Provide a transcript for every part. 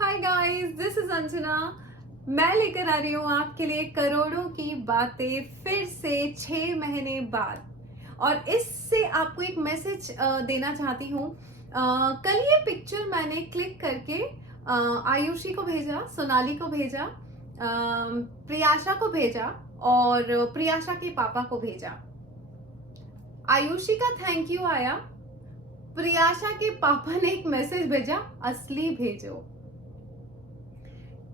Hi guys, this is Anjana. मैं लेकर आ रही हूँ आपके लिए करोड़ों की बातें फिर से 6 महीने बाद। और इससे आपको एक मैसेज देना चाहती हूँ। कल ये पिक्चर मैंने क्लिक करके आयुषी को भेजा, सोनाली को भेजा, प्रियाशा को भेजा और प्रियाशा के पापा को भेजा। आयुषी का थैंक यू आया, प्रियाशा के पापा ने एक मैसेज भेजा, असली भेजो।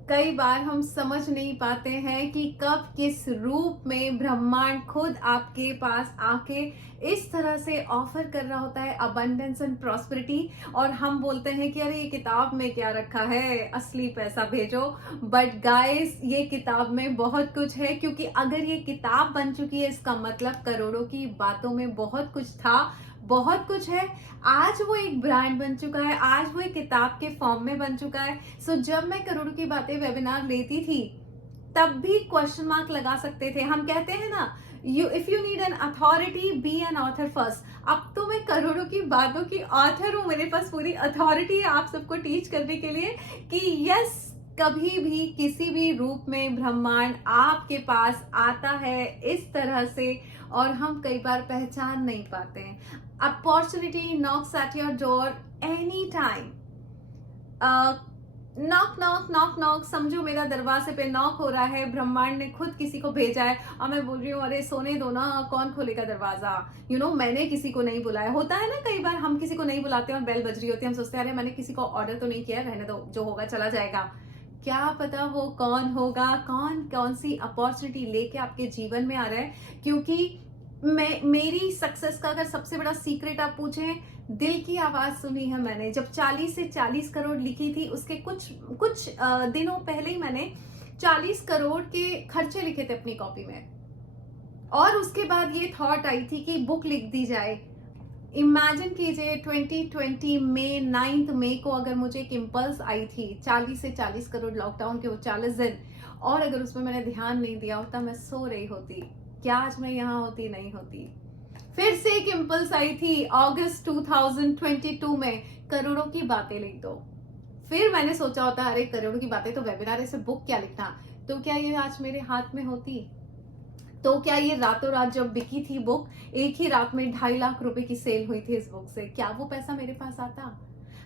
कई बार हम समझ नहीं पाते हैं कि कब किस रूप में ब्रह्मांड खुद आपके पास आके इस तरह से ऑफर कर रहा होता है अबंडेंस एंड प्रॉस्पेरिटी। और हम बोलते हैं कि अरे ये किताब में क्या रखा है, असली पैसा भेजो। बट गाइस, ये किताब में बहुत कुछ है, क्योंकि अगर ये किताब बन चुकी है इसका मतलब करोड़ों की बातों में बहुत कुछ था, बहुत कुछ है। आज वो एक ब्रांड बन चुका है, आज वो एक किताब के फॉर्म में बन चुका है। सो जब मैं करोड़ों की बातें वेबिनार लेती थी तब भी क्वेश्चन मार्क लगा सकते थे। हम कहते हैं ना, if you need an authority be an author first. अब तो मैं करोड़ों की बातों की ऑथर हूं, मेरे पास पूरी अथॉरिटी है आप सबको टीच करने के लिए कि यस, कभी भी किसी भी रूप में ब्रह्मांड आपके पास आता है इस तरह से, और हम कई बार पहचान नहीं पाते हैं। Opportunity Knox at your door any time. Knock knock knock knock, समझो मेरा दरवाजे पे नॉक हो रहा है, ब्रह्मांड ने खुद किसी को भेजा है। और मैं बोल रही हूँ अरे सोने दो ना, कौन खोलेगा दरवाजा, मैंने किसी को नहीं बुलाया। होता है ना, कई बार हम किसी को नहीं बुलाते और बेल बज रही होती है, हम सोचते हैं अरे मैंने किसी को ऑर्डर तो नहीं किया, रहने दो, जो होगा चला जाएगा। क्या पता वो कौन होगा, कौन सी अपॉर्चुनिटी लेके आपके जीवन में आ रहा है। क्योंकि मेरी सक्सेस का अगर सबसे बड़ा सीक्रेट आप पूछें, दिल की आवाज सुनी है मैंने। जब 40 से 40 करोड़ लिखी थी, उसके कुछ दिनों पहले ही मैंने 40 करोड़ के खर्चे लिखे थे अपनी कॉपी में। और उसके बाद ये थॉट आई थी कि बुक लिख दी जाए। इमेजिन कीजिए 2020 में 9 मई को अगर मुझे एक इम्पल्स आई थी, 40 से 40 करोड़ लॉकडाउन के वो 40 दिन, और अगर उसमें मैंने ध्यान नहीं दिया होता, मैं सो रही होती, क्या आज मैं यहाँ होती, नहीं होती। फिर से एक इम्पल्स आई थी अगस्त 2022 में, करोड़ों की बातें लिख दो। फिर मैंने सोचा होता अरे करोड़ों की बातें तो वेबिनार है, बुक क्या लिखना। तो क्या ये आज मेरे हाथ में होती? तो क्या ये रातों रात जब बिकी थी बुक, एक ही रात में 2.5 लाख रुपए की सेल हुई थी इस बुक से, क्या वो पैसा मेरे पास आता?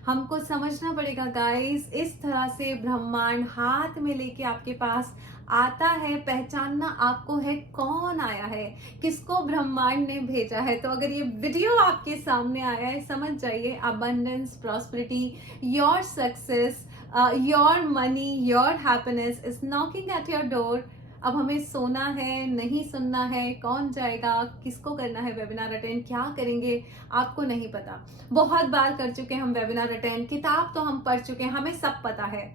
हमको समझना पड़ेगा गाइस, इस तरह से ब्रह्मांड हाथ में लेके आपके पास आता है। पहचानना आपको है कौन आया है, किसको ब्रह्मांड ने भेजा है। तो अगर ये वीडियो आपके सामने आया है, समझ जाइए abundance, prosperity, your success, your money, your happiness is knocking at your door. अब हमें सोना है, नहीं सुनना है, कौन जाएगा, किसको करना है वेबिनार अटेंड, क्या करेंगे आपको नहीं पता। बहुत बार कर चुके हैं हम वेबिनार अटेंड, किताब तो हम पढ़ चुके हैं, हमें सब पता है।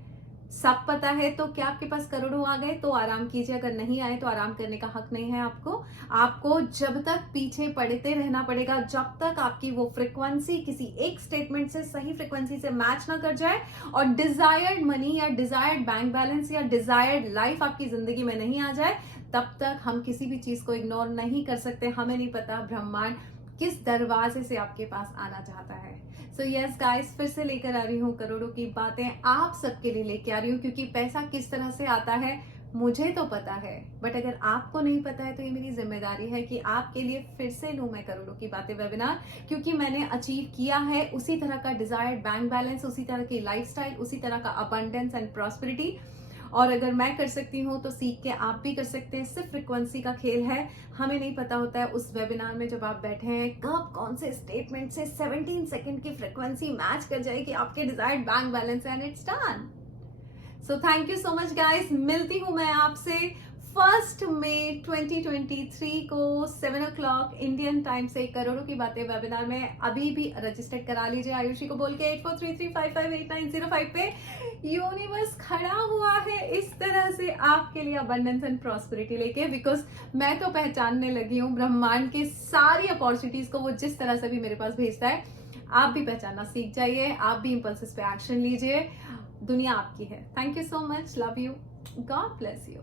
सब पता है तो क्या आपके पास करोड़ों आ गए तो आराम कीजिए, अगर नहीं आए तो आराम करने का हक नहीं है आपको जब तक पीछे पड़ते रहना पड़ेगा, जब तक आपकी वो फ्रिक्वेंसी किसी एक स्टेटमेंट से, सही फ्रिक्वेंसी से मैच ना कर जाए और डिजायर्ड मनी या डिजायर्ड बैंक बैलेंस या डिजायर्ड लाइफ आपकी जिंदगी में नहीं आ जाए, तब तक हम किसी भी चीज को इग्नोर नहीं कर सकते। हमें नहीं पता ब्रह्मांड किस दरवाजे से आपके पास आना चाहता है। सो यस गाइस, फिर से लेकर आ रही हूँ करोड़ों की बातें, आप सबके लिए लेके आ रही हूँ, क्योंकि पैसा किस तरह से आता है मुझे तो पता है, बट अगर आपको नहीं पता है तो ये मेरी जिम्मेदारी है कि आपके लिए फिर से लूं मैं करोड़ों की बातें वेबिनार, क्योंकि मैंने अचीव किया है उसी तरह का डिजायर्ड बैंक बैलेंस, उसी तरह की लाइफस्टाइल, उसी तरह का अबंडेंस एंड प्रॉस्पेरिटी। और अगर मैं कर सकती हूँ तो सीख के आप भी कर सकते हैं। सिर्फ फ्रिक्वेंसी का खेल है, हमें नहीं पता होता है उस वेबिनार में जब आप बैठे हैं कब कौन से स्टेटमेंट से 17 सेकंड की फ्रिक्वेंसी मैच कर जाएगी आपके desired bank balance and it's done. So thank you so much guys, मिलती हूँ मैं आपसे 1 मई 2023 को 7 o'clock इंडियन टाइम से करोड़ों की बातें वेबिनार में। अभी भी रजिस्टर्ड करा लीजिए आयुषी को बोल के 8433558905 पे। यूनिवर्स खड़ा हुआ है इस तरह से आपके लिए अबंडेंस एंड प्रॉस्पेरिटी लेके, बिकॉज मैं तो पहचानने लगी हूँ ब्रह्मांड की सारी अपॉर्चुनिटीज को, वो जिस तरह से भी मेरे पास भेजता है। आप भी पहचानना सीख जाइए, आप भी इंपल्सेस पे एक्शन लीजिए, दुनिया आपकी है। Thank you so much, love you, God bless you.